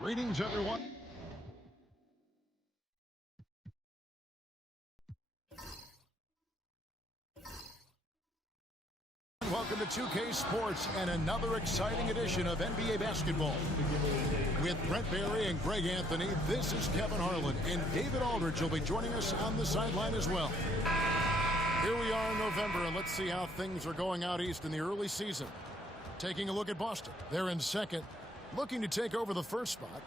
Greetings, everyone. Welcome to 2K Sports and another exciting edition of NBA basketball. With Brent Barry and Greg Anthony, this is Kevin Harlan, and David Aldridge will be joining us on the sideline as well. Here we are in November, and let's see how things are going out east in the early season. Taking a look at Boston. They're in second, looking to take over the first spot.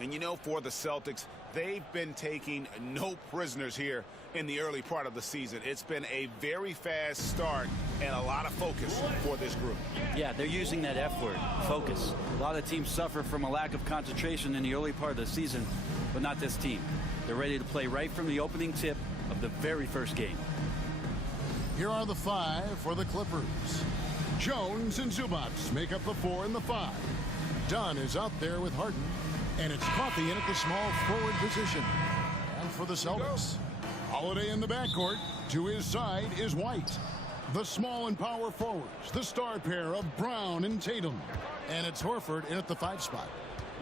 And you know, for the Celtics, they've been taking no prisoners here in the early part of the season. It's been a very fast start and a lot of focus for this group. Yeah, they're using that F word, focus. A lot of teams suffer from a lack of concentration in the early part of the season, but not this team. They're ready to play right from the opening tip of the very first game. Here are the five for the Clippers. Jones and Zubac make up the 4 and the 5. Dunn is out there with Harden. And it's Coffee in at the small forward position. And for the Celtics, Holiday in the backcourt. To his side is White. The small and power forwards, the star pair of Brown and Tatum. And it's Horford in at the 5 spot.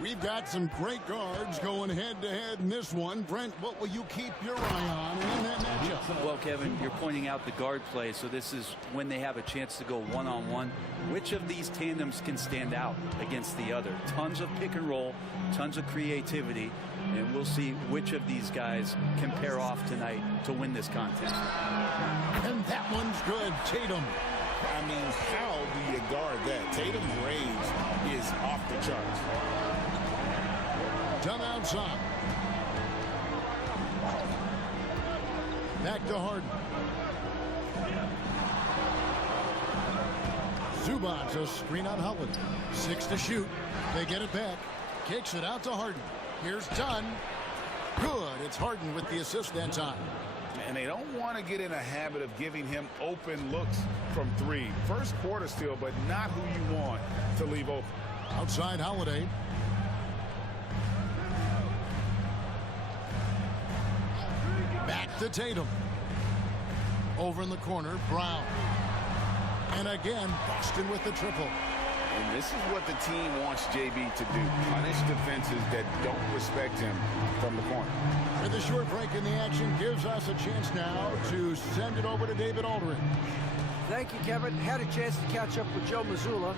We've got some great guards going head-to-head in this one. Brent, what will you keep your eye on in that matchup? Well, Kevin, you're pointing out the guard play, so this is when they have a chance to go one-on-one. Which of these tandems can stand out against the other? Tons of pick and roll, tons of creativity, and we'll see which of these guys can pair off tonight to win this contest. And that one's good. Tatum. I mean, how do you guard that? Tatum's range is off the charts. Done outside. Back to Harden. Zubac, a screen on Holiday. 6 to shoot. They get it back. Kicks it out to Harden. Here's Dunn. Good. It's Harden with the assist that time. And they don't want to get in a habit of giving him open looks from 3. First quarter still, but not who you want to leave open. Outside Holiday. Back to Tatum. Over in the corner, Brown. And again, Boston with the triple. And this is what the team wants JB to do. Punish defenses that don't respect him from the corner. With a short break in the action gives us a chance now to send it over to David Aldridge. Thank you, Kevin. Had a chance to catch up with Joe Mazzulla.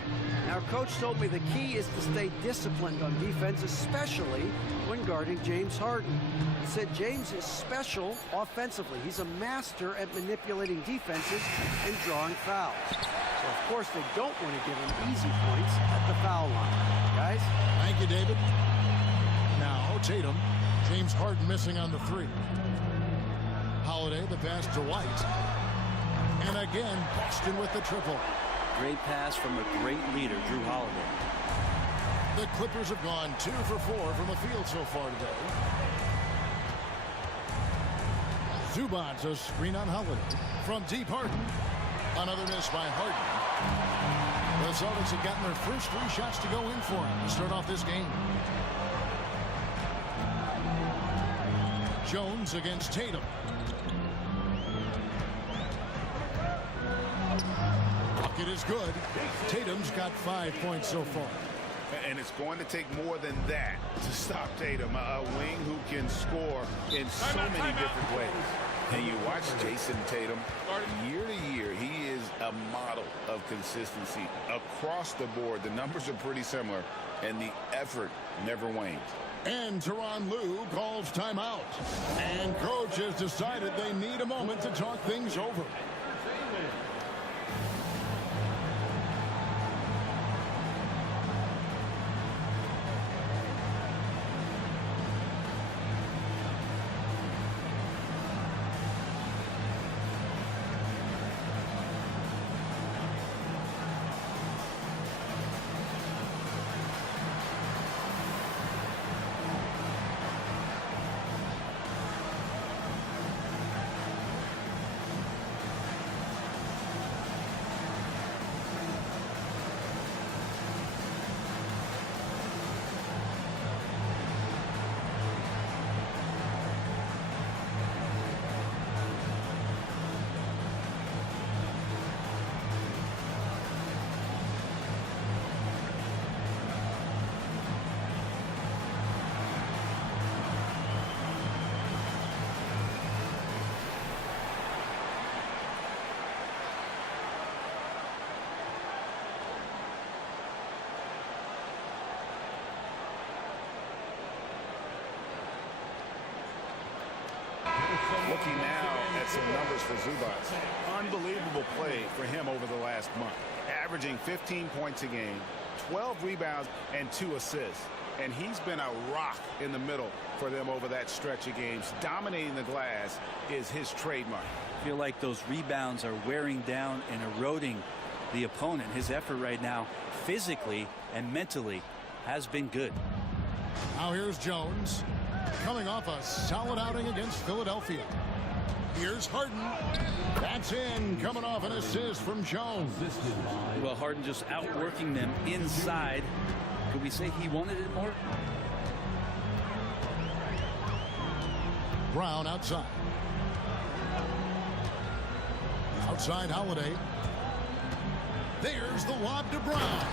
Our coach told me the key is to stay disciplined on defense, especially when guarding James Harden. He said James is special offensively. He's a master at manipulating defenses and drawing fouls. So, of course, they don't want to give him easy points at the foul line. Guys? Thank you, David. Now, Tatum. James Harden missing on the 3. Holiday, the pass to White. And again, Boston with the triple. Great pass from a great leader, Drew Holiday. The Clippers have gone 2 for 4 from the field so far today. Zubac, a screen on Holiday. From deep, Harden. Another miss by Harden. The Celtics have gotten their first 3 shots to go in for him to start off this game. Jones against Tatum. Bucket is good. Tatum's got 5 points so far. And it's going to take more than that to stop Tatum, a wing who can score in so many different ways. And you watch Jason Tatum, year to year, he is a model of consistency across the board. The numbers are pretty similar, and the effort never wanes. And Tyronn Lue calls timeout. And coach has decided they need a moment to talk things over. some numbers for Zubac. Unbelievable play for him over the last month. Averaging 15 points a game, 12 rebounds, and 2 assists. And he's been a rock in the middle for them over that stretch of games. Dominating the glass is his trademark. I feel like those rebounds are wearing down and eroding the opponent. His effort right now, physically and mentally, has been good. Now here's Jones, coming off a solid outing against Philadelphia. Here's Harden. That's in, coming off an assist from Jones. Well, Harden just outworking them inside. Could we say he wanted it more? Brown outside. Outside Holiday. There's the lob to Brown.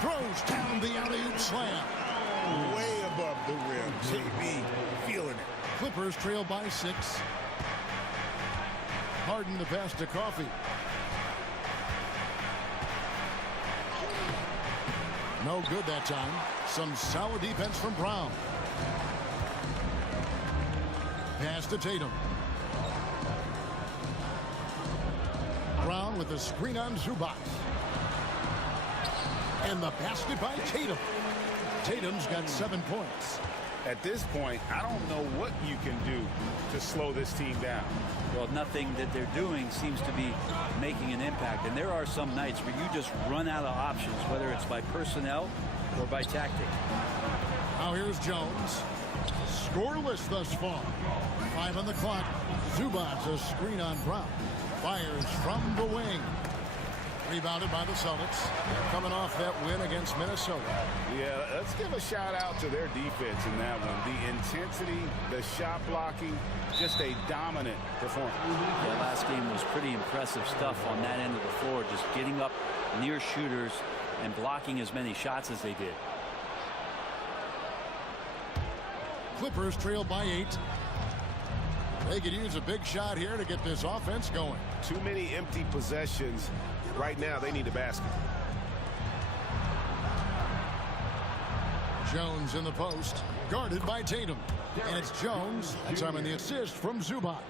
Throws down the alley-oop slam. Way above the rim. JB feeling it. Clippers trail by 6. Harden the pass to Coffee. No good that time. Some solid defense from Brown. Pass to Tatum. Brown with a screen on Zubac. And the basket by Tatum. Tatum's got 7 points. At this point, I don't know what you can do to slow this team down. Well, nothing that they're doing seems to be making an impact. And there are some nights where you just run out of options, whether it's by personnel or by tactic. Now here's Jones. Scoreless thus far. 5 on the clock. Zubac a screen on Brown. Fires from the wing. Rebounded by the Celtics. Coming off that win against Minnesota. Yeah, let's give a shout out to their defense in that one. The intensity, the shot blocking, just a dominant performance. Yeah, last game was pretty impressive stuff on that end of the floor, just getting up near shooters and blocking as many shots as they did. Clippers trail by 8. They could use a big shot here to get this offense going. Too many empty possessions. Right now, they need a basket. Jones in the post, guarded by Tatum. And it's Jones. That time on the assist from Zubac.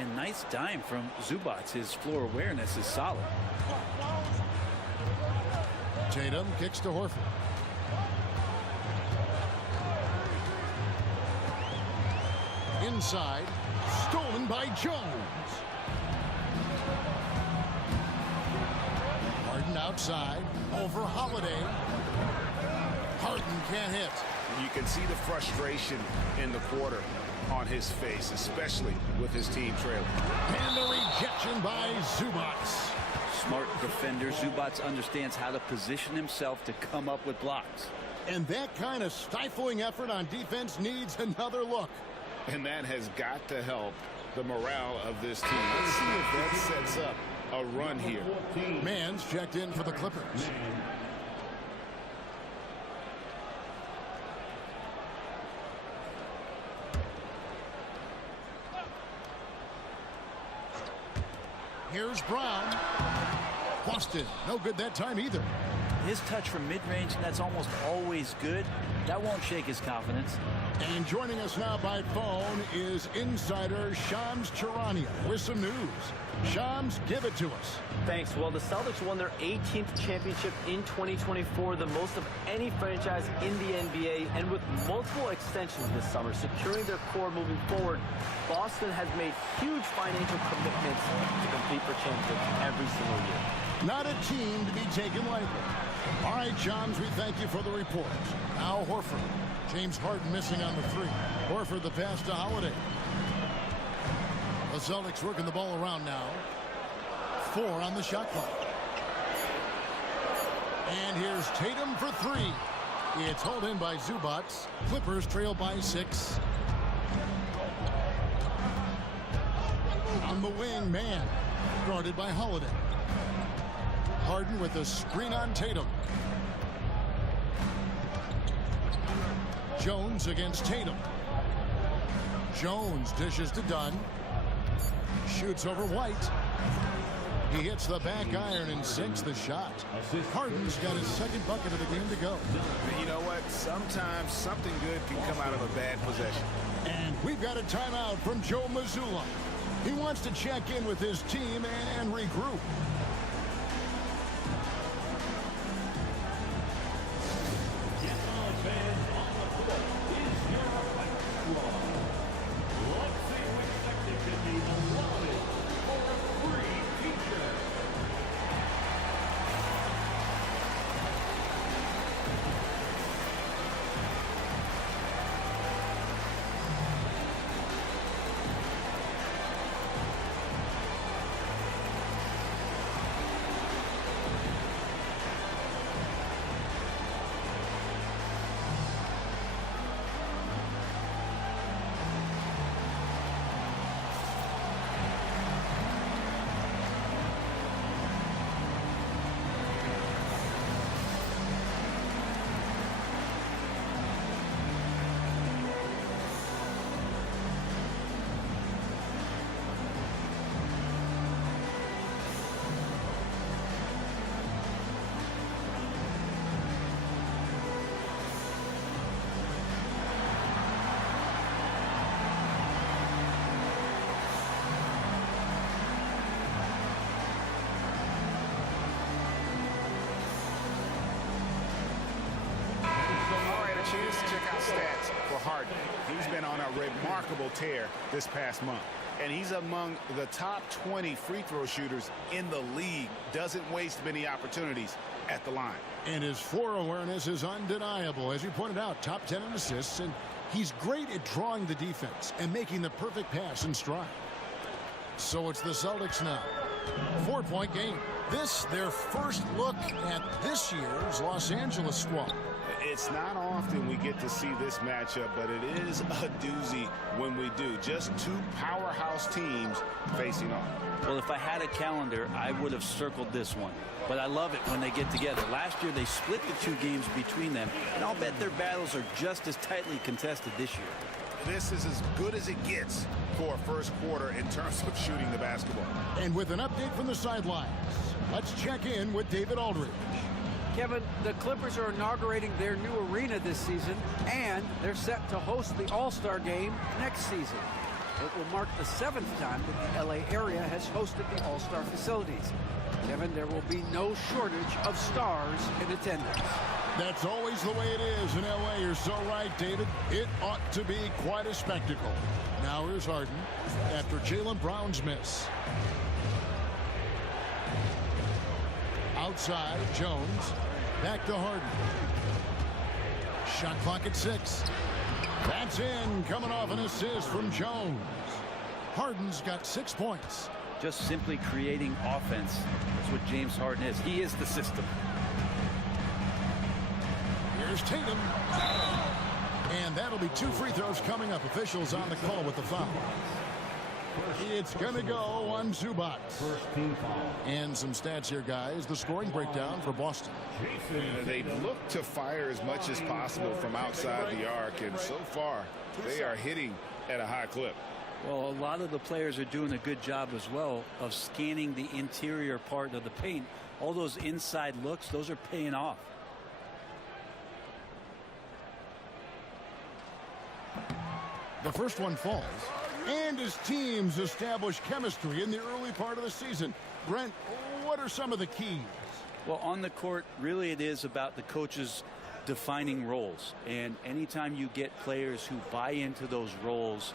And nice dime from Zubac. His floor awareness is solid. Tatum kicks to Horford. Inside, stolen by Jones. Harden outside, over Holiday. Harden can't hit. You can see the frustration in the quarter on his face, especially with his team trailing. And the rejection by Zubac. Smart defender. Zubac understands how to position himself to come up with blocks. And that kind of stifling effort on defense needs another look. And that has got to help the morale of this team. Let's see if that sets up a run here. Mann's checked in for the Clippers. Here's Brown. Boston, no good that time either. His touch from mid-range, that's almost always good. That won't shake his confidence. And joining us now by phone is insider Shams Charania with some news. Shams, give it to us. Thanks. Well, the Celtics won their 18th championship in 2024, the most of any franchise in the NBA, and with multiple extensions this summer, securing their core moving forward, Boston has made huge financial commitments to compete for championships every single year. Not a team to be taken lightly. All right, Shams, we thank you for the report. Now Horford. James Harden missing on the 3. Horford the pass to Holiday. The Celtics working the ball around now. 4 on the shot clock. And here's Tatum for 3. It's hauled in by Zubac. Clippers trail by 6. On the wing, Mann. Guarded by Holiday. Harden with a screen on Tatum. Jones against Tatum. Jones dishes to Dunn. Shoots over White. He hits the back iron and sinks the shot. Harden's got his second bucket of the game to go. You know what? Sometimes something good can come out of a bad possession. And we've got a timeout from Joe Mazzulla. He wants to check in with his team and regroup. Chance to check out stats for Harden. He's been on a remarkable tear this past month, and he's among the top 20 free throw shooters in the league. Doesn't waste many opportunities at the line. And his floor awareness is undeniable. As you pointed out, top 10 in assists, and he's great at drawing the defense and making the perfect pass in stride. So it's the Celtics now. 4-point game. This, their first look at this year's Los Angeles squad. It's not often we get to see this matchup, but it is a doozy when we do. Just two powerhouse teams facing off. Well, if I had a calendar, I would have circled this one. But I love it when they get together. Last year, they split the two games between them, and I'll bet their battles are just as tightly contested this year. This is as good as it gets for a first quarter in terms of shooting the basketball. And with an update from the sidelines, let's check in with David Aldridge. Kevin, the Clippers are inaugurating their new arena this season, and they're set to host the All-Star Game next season. It will mark the 7th time that the LA area has hosted the All-Star facilities. Kevin, there will be no shortage of stars in attendance. That's always the way it is in LA. You're so right, David. It ought to be quite a spectacle. Now here's Harden after Jaylen Brown's miss. Outside, Jones. Back to Harden. Shot clock at 6. That's in, coming off an assist from Jones. Harden's got 6 points. Just simply creating offense. That's what James Harden is. He is the system. Here's Tatum. And that'll be 2 free throws coming up. Officials on the call with the foul. It's going to go on Zubac. And some stats here, guys. The scoring breakdown for Boston. They look to fire as much as possible from outside the arc, and so far they are hitting at a high clip. Well, a lot of the players are doing a good job as well of scanning the interior part of the paint. All those inside looks, those are paying off. The first one falls. And his teams establish chemistry in the early part of the season. Brent, what are some of the keys? Well, on the court, really it is about the coaches defining roles. And anytime you get players who buy into those roles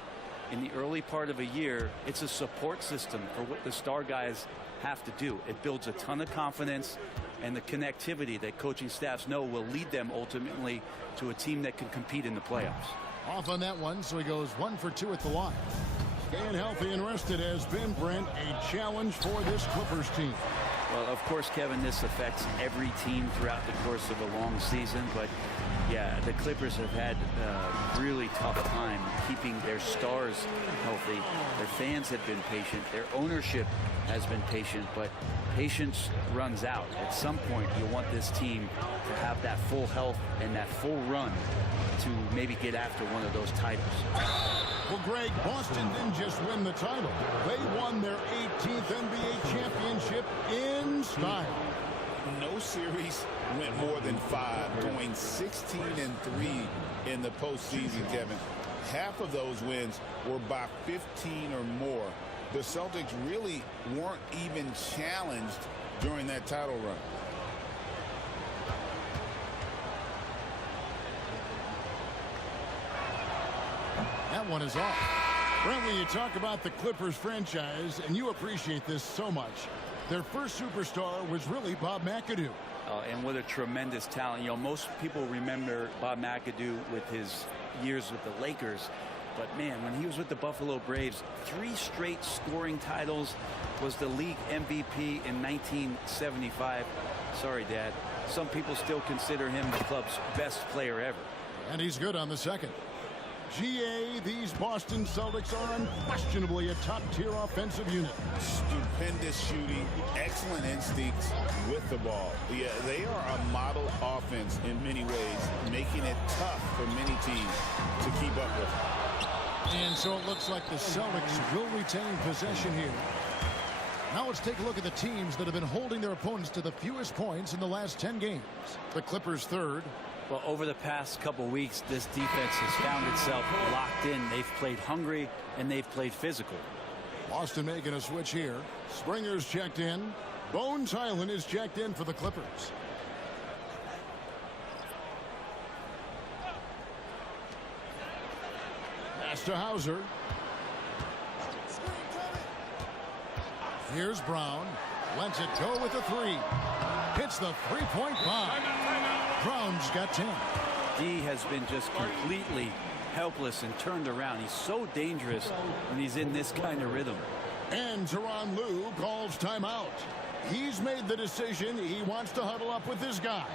in the early part of a year, it's a support system for what the star guys have to do. It builds a ton of confidence, and the connectivity that coaching staffs know will lead them ultimately to a team that can compete in the playoffs. Off on that one, so he goes 1 for 2 at the line. Staying healthy and rested has been, Brent, a challenge for this Clippers team. Well, of course, Kevin, this affects every team throughout the course of a long season. But, yeah, the Clippers have had a really tough time keeping their stars healthy. Their fans have been patient. Their ownership has been patient. But patience runs out. At some point, you want this team to have that full health and that full run to maybe get after one of those titles. Well, Greg, Boston didn't just win the title. They won their 18th NBA championship in style. No series went more than 5, going 16-3 in the postseason, Kevin. Half of those wins were by 15 or more. the Celtics really weren't even challenged during that title run. That one is off. Brentley, you talk about the Clippers franchise, and you appreciate this so much. Their first superstar was really Bob McAdoo. And what a tremendous talent. You know, most people remember Bob McAdoo with his years with the Lakers. But, man, when he was with the Buffalo Braves, 3 straight scoring titles, was the league MVP in 1975. Sorry, Dad. Some people still consider him the club's best player ever. And he's good on the second. GA, these Boston Celtics are unquestionably a top-tier offensive unit. Stupendous shooting, excellent instincts with the ball. Yeah, they are a model offense in many ways, making it tough for many teams to keep up with. And so it looks like the Celtics will retain possession here. Now let's take a look at the teams that have been holding their opponents to the fewest points in the last 10 games. The Clippers third. Well, over the past couple weeks, this defense has found itself locked in. They've played hungry and they've played physical. Boston making a switch here. Springer's checked in. Bones Highland is checked in for the Clippers. Pass to Hauser. Here's Brown. Lets it go with the 3. Hits the three-point bomb. Brown's got 10. D has been just completely helpless and turned around. He's so dangerous when he's in this kind of rhythm. And Tyronn Lue calls timeout. He's made the decision. He wants to huddle up with his guys.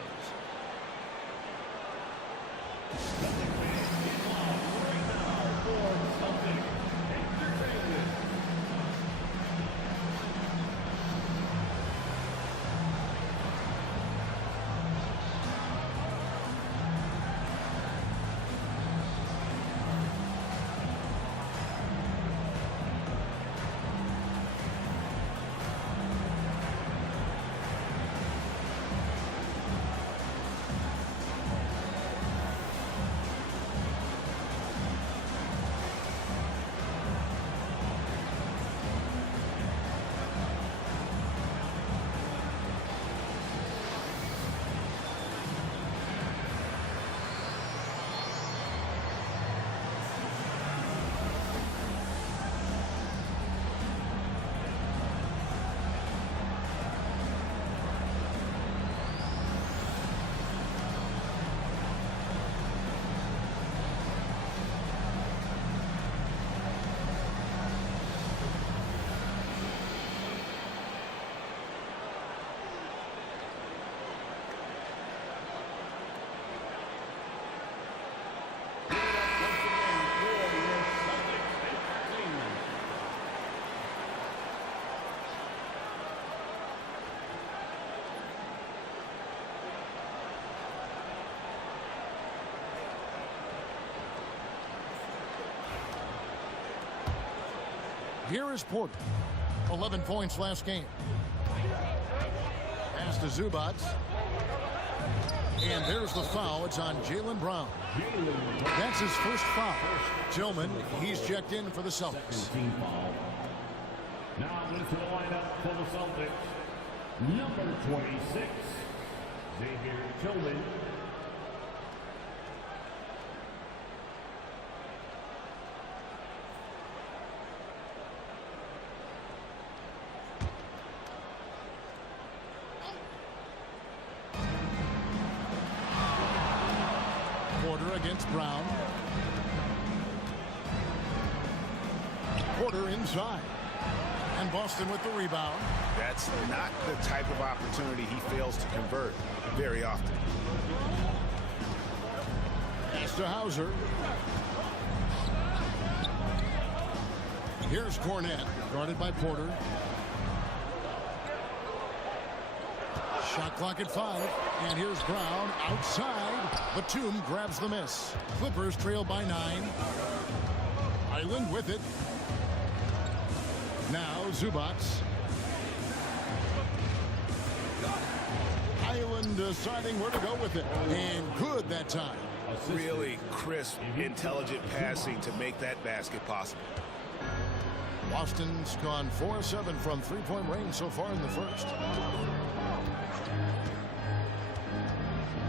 Here is Porter. 11 points last game. Pass to Zubac. And there's the foul. It's on Jaylen Brown. That's his first foul. Tillman, he's checked in for the Celtics. Now into the lineup for the Celtics, number 26, Xavier Tillman. Against Brown. Porter inside. And Boston with the rebound. That's not the type of opportunity he fails to convert very often. Pass to Hauser. Here's Cornette, guarded by Porter. Shot clock at 5, and here's Brown outside. Batum grabs the miss. Clippers trail by 9. Island with it. Now Zubac. Island deciding where to go with it. And good that time. Really crisp, intelligent passing to make that basket possible. Boston's gone 4-7 from three-point range so far in the first.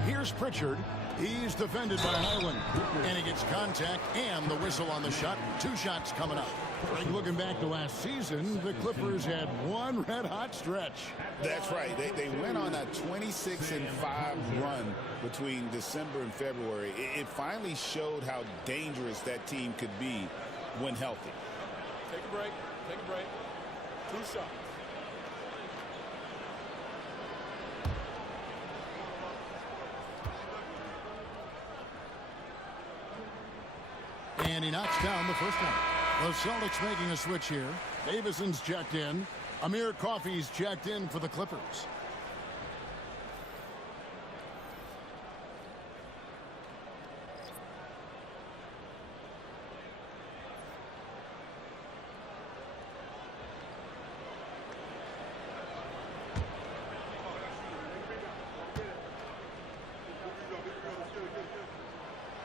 Here's Pritchard. He's defended by Highland. And he gets contact and the whistle on the shot. 2 shots coming up. Greg, looking back to last season, the Clippers had one red-hot stretch. That's right. They went on a 26-5 run between December and February. It finally showed how dangerous that team could be when healthy. Take a break. Take a break. 2 shots. And he knocks down the first one. The Celtics making a switch here. Davison's checked in. Amir Coffey's checked in for the Clippers.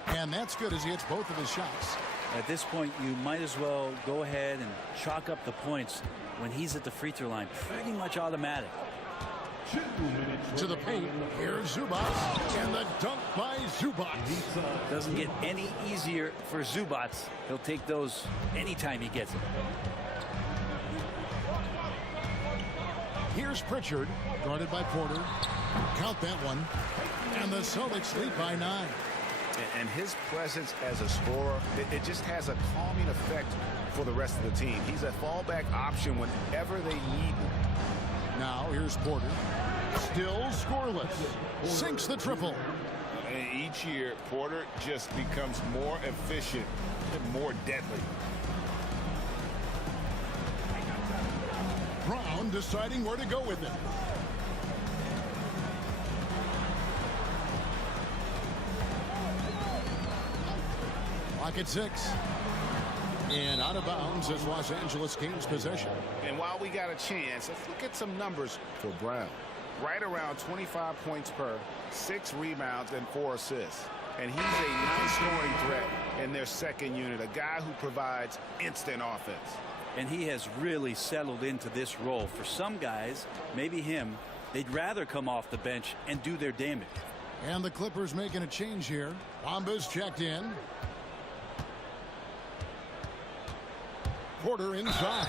And that's good as he hits both of his shots. At this point, you might as well go ahead and chalk up the points when he's at the free throw line. Pretty much automatic. 2 minutes To the paint. Here's Zubac. And the dunk by Zubac. Doesn't get any easier for Zubac. He'll take those anytime he gets it. Here's Pritchard. Guarded by Porter. Count that one. And the Celtics lead by 9. And his presence as a scorer, it just has a calming effect for the rest of the team. He's a fallback option whenever they need him. Now here's Porter. Still scoreless. Sinks the triple. And each year, Porter just becomes more efficient and more deadly. Brown deciding where to go with it. Clock at 6. And out of bounds as Los Angeles gains possession. And while we got a chance, let's look at some numbers for Brown. Right around 25 points per, 6 rebounds, and 4 assists. And he's a nice scoring threat in their second unit, a guy who provides instant offense. And he has really settled into this role. For some guys, maybe him, they'd rather come off the bench and do their damage. And the Clippers making a change here. Bamba's checked in. Porter inside.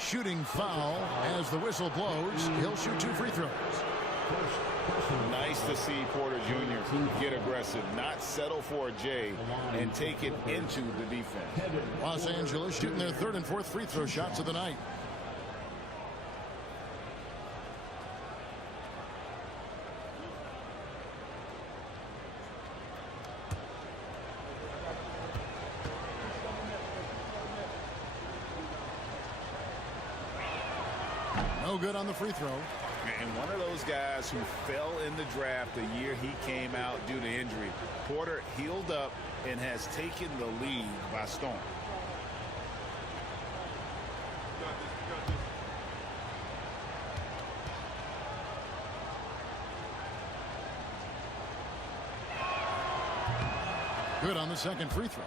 Shooting foul as the whistle blows. He'll shoot 2 free throws. Nice to see Porter Jr. get aggressive, not settle for a J, and take it into the defense. Los Angeles shooting their 3rd and 4th free throw shots of the night. No good on the free throw. And one of those guys who fell in the draft the year he came out due to injury. Porter healed up and has taken the lead by storm. Good on the second free throw.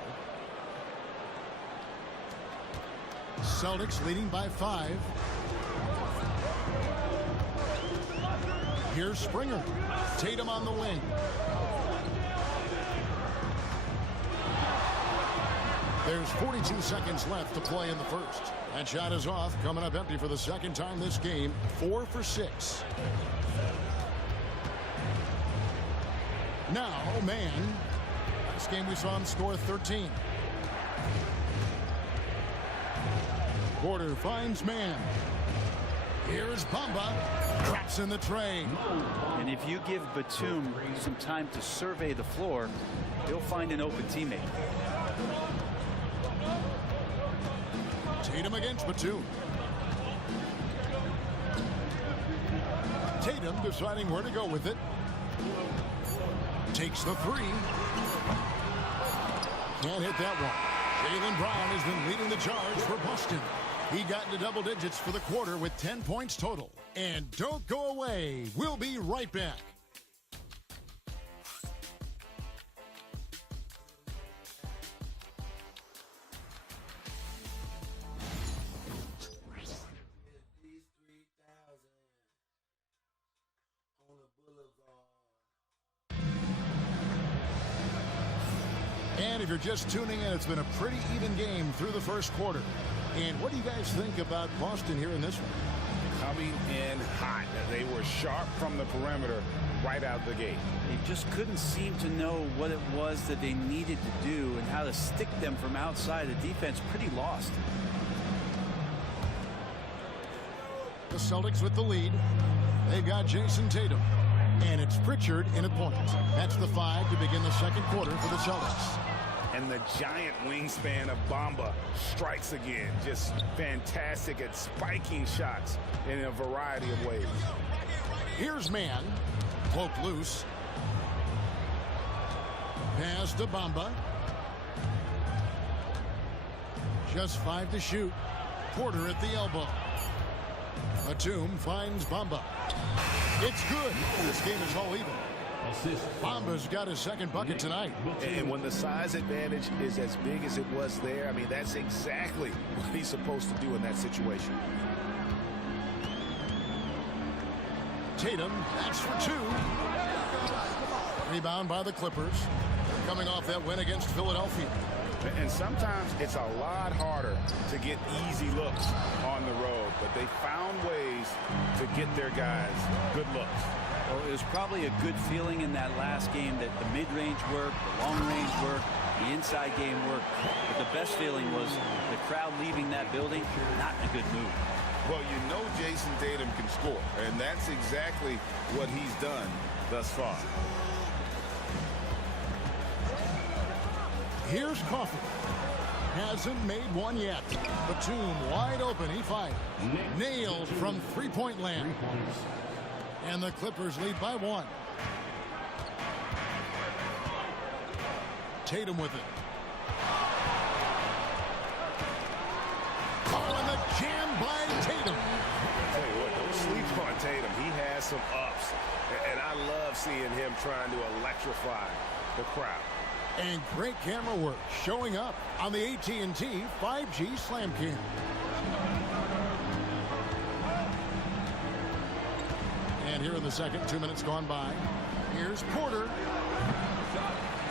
Celtics leading by 5. Here's Springer. Tatum on the wing. There's 42 seconds left to play in the first. That shot is off, coming up empty for the second time this game. 4 for 6. Now, man. Last game we saw him score 13. Porter finds man. Here's Bamba. Traps in the tray. And if you give Batum some time to survey the floor, he'll find an open teammate. Tatum against Batum. Tatum deciding where to go with it. Takes the 3. Can't hit that one. Jaylen Brown has been leading the charge for Boston. He got into double digits for the quarter with 10 points total. And don't go away. We'll be right back. And if you're just tuning in, it's been a pretty even game through the first quarter. And what do you guys think about Boston here in this one? Coming in hot. They were sharp from the perimeter right out the gate. They just couldn't seem to know what it was that they needed to do and how to stick them from outside. The defense pretty lost. The Celtics with the lead. They've got Jason Tatum. And it's Pritchard in at point. That's the 5 to begin the second quarter for the Celtics. And the giant wingspan of Bamba strikes again. Just fantastic at spiking shots in a variety of ways. Here's Man. Poke loose. Pass to Bamba. Just 5 to shoot. Porter at the elbow. Batum finds Bamba. It's good. This game is all even. Bamba's got his second bucket tonight. And when the size advantage is as big as it was there, I mean, that's exactly what he's supposed to do in that situation. Tatum, that's for 2. Rebound by the Clippers. Coming off that win against Philadelphia. And sometimes it's a lot harder to get easy looks on the road, but they found ways to get their guys good looks. Well, it was probably a good feeling in that last game that the mid-range worked, the long-range worked, the inside game worked. But the best feeling was the crowd leaving that building not in a good mood. Well, you know Jason Tatum can score, and that's exactly what he's done thus far. Here's Coffey. Hasn't made one yet. Batum wide open. He fired. Nailed from three-point land. And the Clippers lead by 1. Tatum with it. Oh, and the jam by Tatum. I'll tell you what, don't sleep on Tatum. He has some ups, and I love seeing him trying to electrify the crowd. And great camera work showing up on the AT&T 5G Slam Cam. And here in the second, 2 minutes gone by. Here's Porter.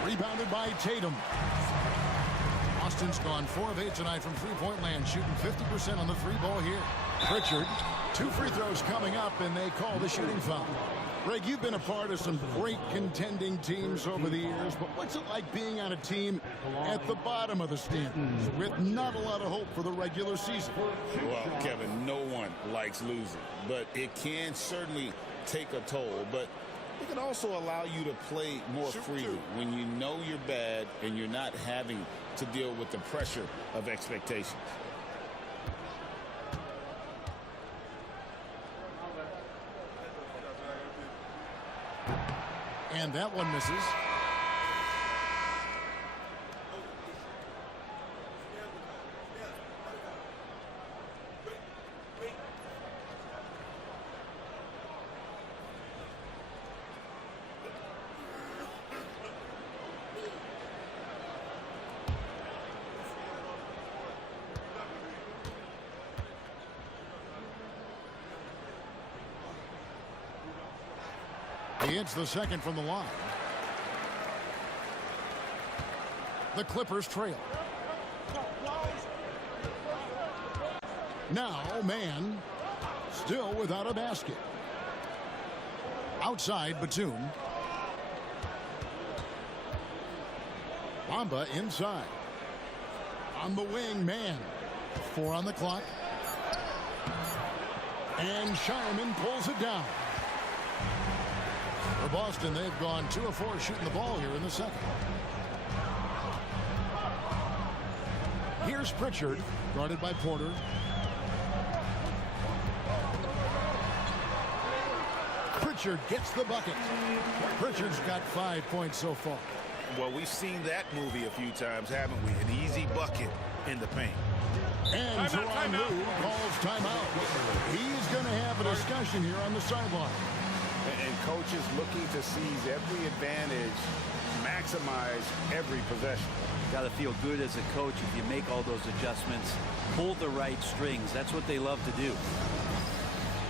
Rebounded by Tatum. Austin's gone 4 of 8 tonight from three-point land, shooting 50% on the 3-ball here. Pritchard, 2 free throws coming up, and they call the shooting foul. Greg, you've been a part of some great contending teams over the years, but what's it like being on a team at the bottom of the standings with not a lot of hope for the regular season? Well, Kevin, no one likes losing, but it can certainly take a toll. But it can also allow you to play more freely when you know you're bad and you're not having to deal with the pressure of expectations. And that one misses. He hits the second from the line. The Clippers trail. Now, Man still without a basket. Outside, Batum. Bamba inside. On the wing, Man. 4 on the clock. And Shireman pulls it down. For Boston, they've gone 2 of 4 shooting the ball here in the second. Here's Pritchard, guarded by Porter. Pritchard gets the bucket. Pritchard's got 5 points so far. Well, we've seen that movie a few times, haven't we? An easy bucket in the paint. And Tyronn Lue calls timeout. He's going to have a discussion here on the sideline. And coaches looking to seize every advantage, maximize every possession. Got to feel good as a coach if you make all those adjustments, pull the right strings. That's what they love to do.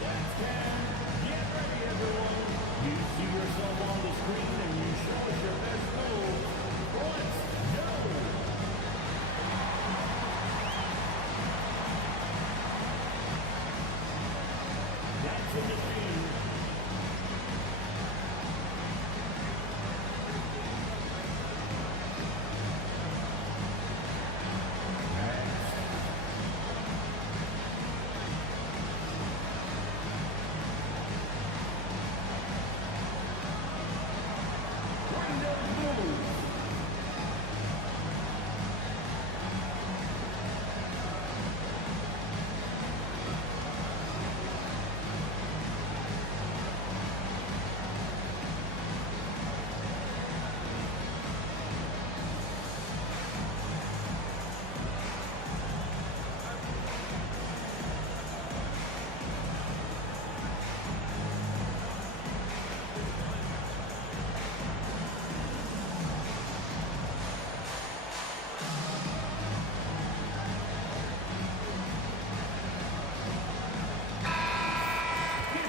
Get ready, everyone. You see yourself on the screen and you show us your best move. Let's go.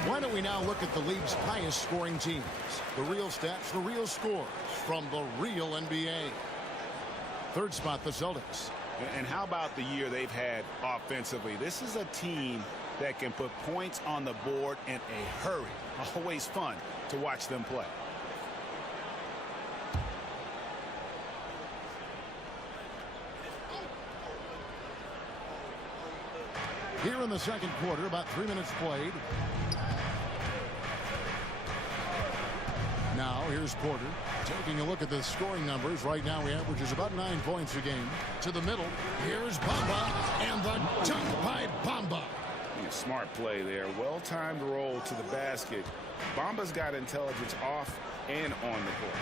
Why don't we now look at the league's highest scoring teams? The real stats, the real scores from the real NBA. Third spot, the Celtics. And how about the year they've had offensively? This is a team that can put points on the board in a hurry. Always fun to watch them play. Here in the second quarter, about 3 minutes played. Now, here's Porter. Taking a look at the scoring numbers. Right now, he averages about 9 points a game. To the middle. Here's Bamba. And the dunk by Bamba. Smart play there. Well-timed roll to the basket. Bamba's got intelligence off and on the court.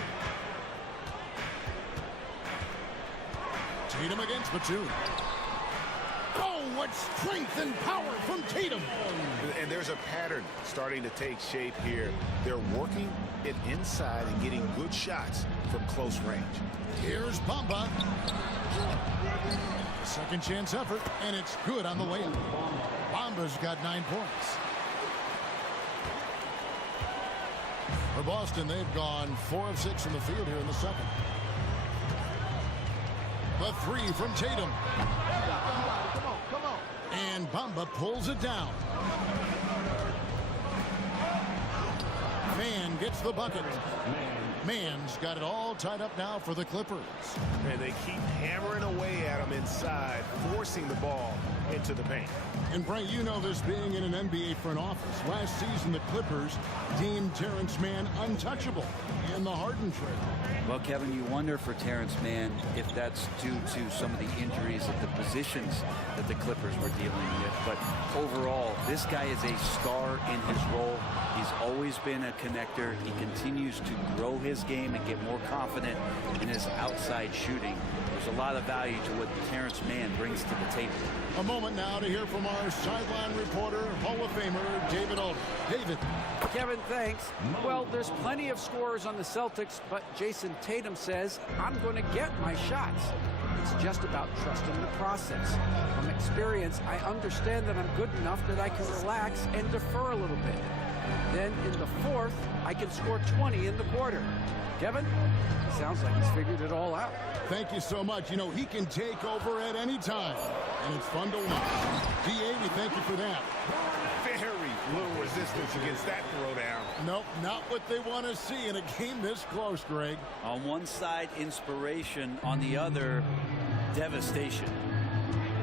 Tatum against Batum. Oh, what strength and power from Tatum. And there's a pattern starting to take shape here. They're working it inside and getting good shots from close range. Here's Bamba. Second chance effort, and it's good on the layup. Bamba's got 9 points. For Boston, they've gone 4 of 6 from the field here in the second. The three from Tatum. Come on. And Bamba pulls it down. Man gets the bucket. Man's got it all tied up now for the Clippers. And they keep hammering away at him inside, forcing the ball into the paint. And Bray, you know this being in an NBA front office. Last season, the Clippers deemed Terrence Mann untouchable in the Harden trade. Well, Kevin, you wonder for Terrence Mann if that's due to some of the injuries at the positions that the Clippers were dealing with. But overall, this guy is a star in his role. He's always been a connector. He continues to grow his game and get more confident in his outside shooting. There's a lot of value to what Terrence Mann brings to the table. A moment now to hear from our sideline reporter, Hall of Famer David Aldridge. David. Kevin, thanks. Well, there's plenty of scorers on the Celtics, but Jason Tatum says, I'm going to get my shots. It's just about trusting the process. From experience, I understand that I'm good enough that I can relax and defer a little bit. Then in the fourth, I can score 20 in the quarter. Kevin, he sounds like he's figured it all out. Thank you so much. You know, he can take over at any time, and it's fun to watch. DA, we thank you for that. Very little resistance against that throwdown. Nope, not what they want to see in a game this close, Greg. On one side, inspiration. On the other, devastation.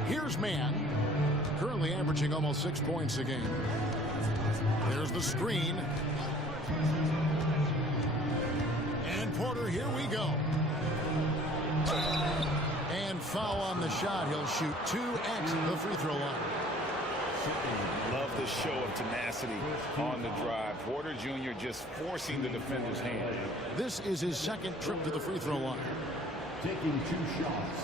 Here's Mann, currently averaging almost 6 points a game. There's the screen. And Porter, here we go. And foul on the shot. He'll shoot 2 at the free throw line. Love the show of tenacity on the drive. Porter Jr. just forcing the defender's hand. This is his second trip to the free throw line. Taking 2 shots.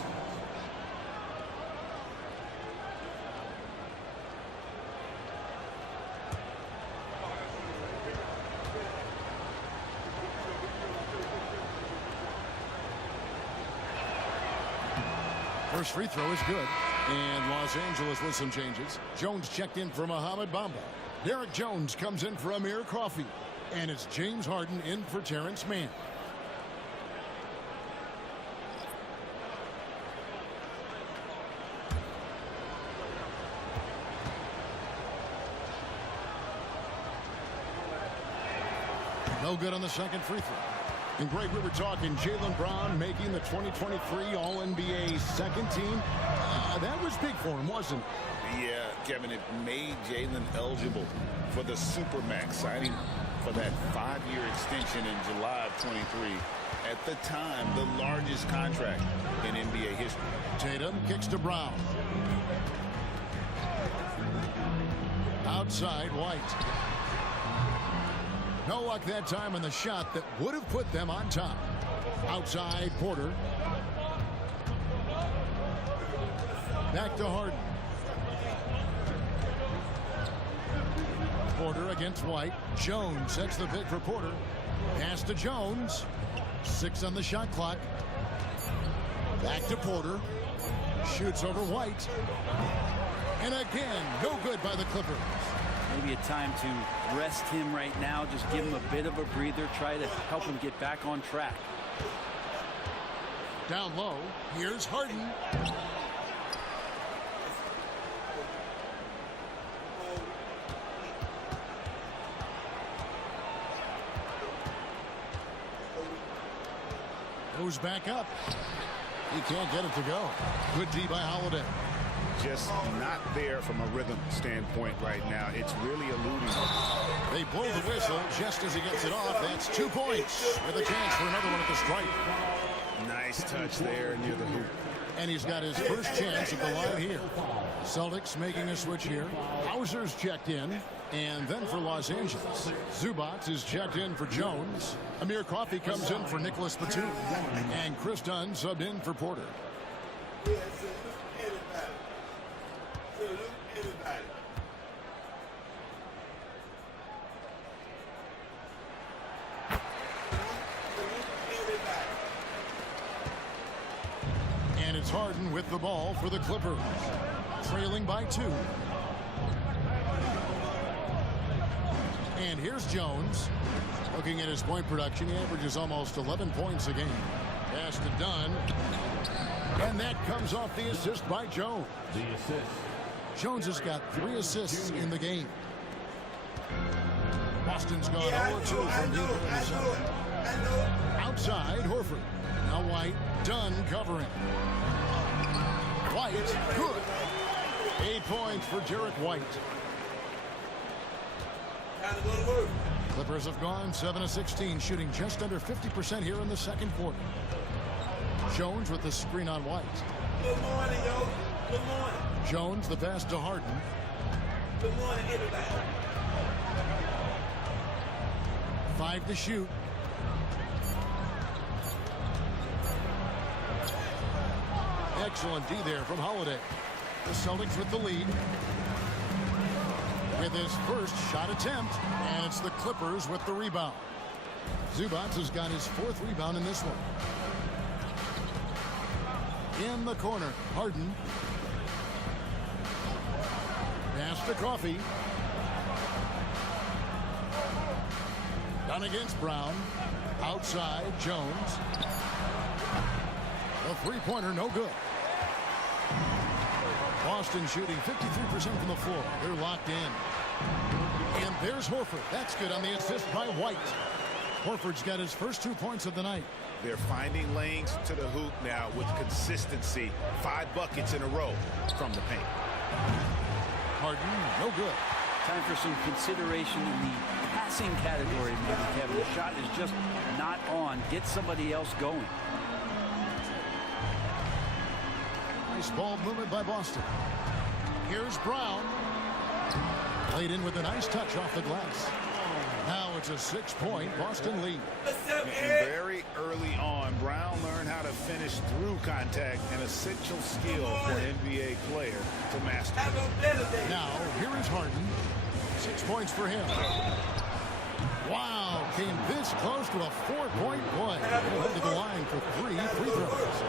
First free throw is good. And Los Angeles with some changes. Jones checked in for Mohamed Bamba. Derek Jones comes in for Amir Coffey. And it's James Harden in for Terrence Mann. No good on the second free throw. And Greg, we were talking Jaylen Brown making the 2023 All-NBA second team. That was big for him, wasn't it? Yeah, Kevin, it made Jaylen eligible for the Supermax, signing for that 5-year extension in July of 23. At the time, the largest contract in NBA history. Tatum kicks to Brown. Outside, White. No luck that time on the shot that would have put them on top. Outside, Porter. Back to Harden. Porter against White. Jones sets the pick for Porter. Pass to Jones. 6 on the shot clock. Back to Porter. Shoots over White. And again, no good by the Clippers. Maybe a time to rest him right now. Just give him a bit of a breather. Try to help him get back on track. Down low. Here's Harden. Goes back up. He can't get it to go. Good D by Holiday. Just not there from a rhythm standpoint right now. It's really eluding. They blow the whistle just as he gets it off. That's 2 points with a chance for another one at the stripe. Nice touch there near the hoop. And he's got his first chance at the line here. Celtics making a switch here. Hauser's checked in. And then for Los Angeles, Zubac is checked in for Jones. Amir Coffey comes in for Nicholas Batum. And Chris Dunn subbed in for Porter. And it's Harden with the ball for the Clippers. Trailing by 2. And here's Jones. Looking at his point production, he averages almost 11 points a game. Pass to Dunn. And that comes off the assist by Jones. The assist. Jones has got 3 assists in the game. Boston's gone 0-2 from deep in the zone. Outside, Horford. Now White. Dunn covering. White, good. 8 points for Derek White. Clippers have gone 7 of 16, shooting just under 50% here in the second quarter. Jones with the screen on White. Good morning, yo. Good morning. Jones, the pass to Harden. Good morning, everybody. 5 to shoot. Excellent D there from Holiday. The Celtics with the lead. With his first shot attempt, and it's the Clippers with the rebound. Zubac has got his 4th rebound in this one. In the corner, Harden. Pass to Coffey. Done against Brown. Outside, Jones. The three-pointer, no good. Boston shooting 53% from the floor. They're locked in. And there's Horford. That's good on the assist by White. Horford's got his first 2 points of the night. They're finding lanes to the hoop now with consistency. 5 buckets in a row from the paint. Harden, no good. Time for some consideration in the passing category, maybe, Kevin. The shot is just not on. Get somebody else going. Nice ball movement by Boston. Here's Brown. Played in with a nice touch off the glass. Now it's a 6-point Boston lead. And very early on, Brown learned how to finish through contact, an essential skill for an NBA player to master. Now, here is Harden. 6 points for him. Wow, came this close to a 4-point play. He'll head to the line for 3 free throws.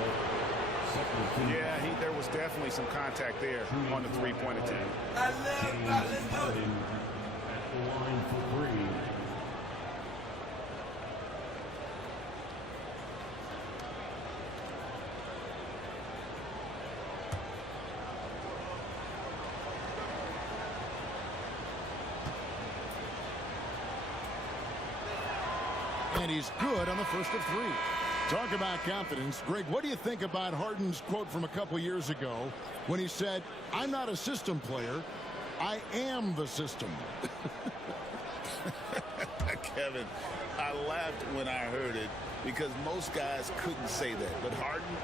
Yeah, there was definitely some contact there on the three-point attempt. James Harden at the line for 3. And he's good on the first of 3. Talk about confidence. Greg, what do you think about Harden's quote from a couple years ago when he said, "I'm not a system player, I am the system"? Kevin, I laughed when I heard it because most guys couldn't say that. But Harden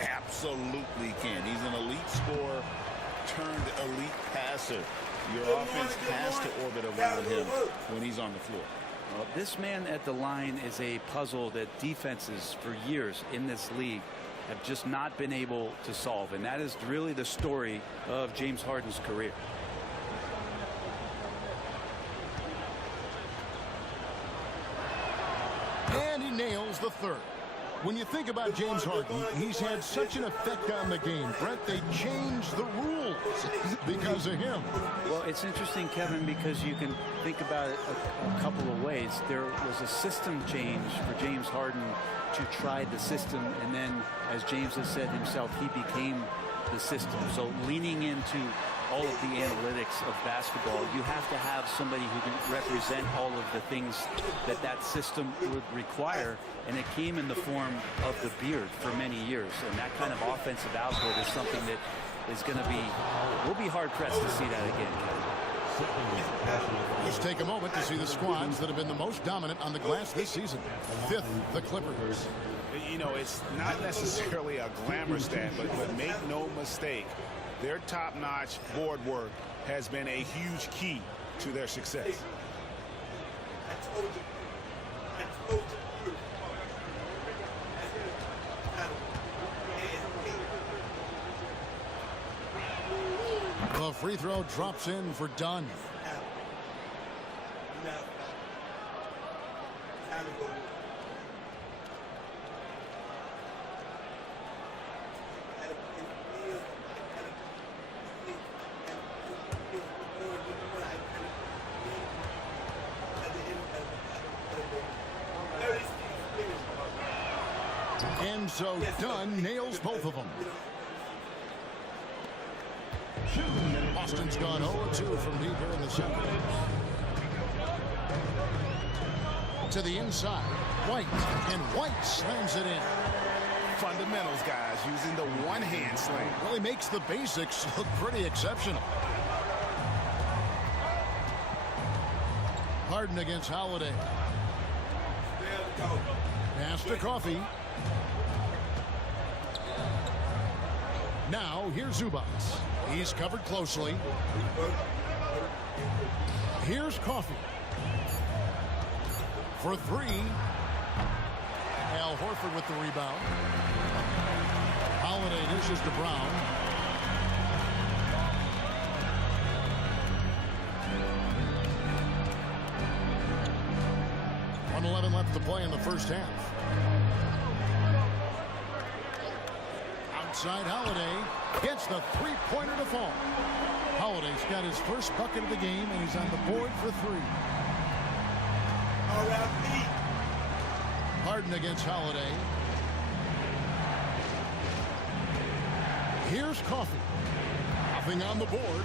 absolutely can. He's an elite scorer turned elite passer. Your offense has to orbit around him when he's on the floor. Well, this man at the line is a puzzle that defenses for years in this league have just not been able to solve. And that is really the story of James Harden's career. And he nails the third. When you think about James Harden, he's had such an effect on the game. Brett, they changed the rules because of him. Well, it's interesting, Kevin, because you can think about it a couple of ways. There was a system change for James Harden to try the system, and then, as James has said himself, he became the system. So leaning into all of the analytics of basketball, you have to have somebody who can represent all of the things that that system would require, and it came in the form of the beard for many years. And that kind of offensive output is something that is going to be, we'll be hard-pressed to see that again, Kevin. Let's take a moment to see the squads that have been the most dominant on the glass this season. 5th, the Clippers. You know, it's not necessarily a glamour stat, but make no mistake, their top-notch board work has been a huge key to their success. I told you. The free throw drops in for Dunn. And so Dunn nails both of them. Boston's gone 0-2 from deep here in the second. To the inside, White, and White slams it in. Fundamentals, guys, using the one-hand slam. Well, he makes the basics look pretty exceptional. Harden against Holiday. Pass to Coffee. Now, here's Zubac. He's covered closely. Here's Coffee. For 3. Al Horford with the rebound. Holiday dishes to Brown. .11 left to play in the first half. Outside Holiday gets the three-pointer to fall. Holiday's got his first bucket of the game, and he's on the board for 3. Harden against Holiday. Here's Coffee. Nothing on the board.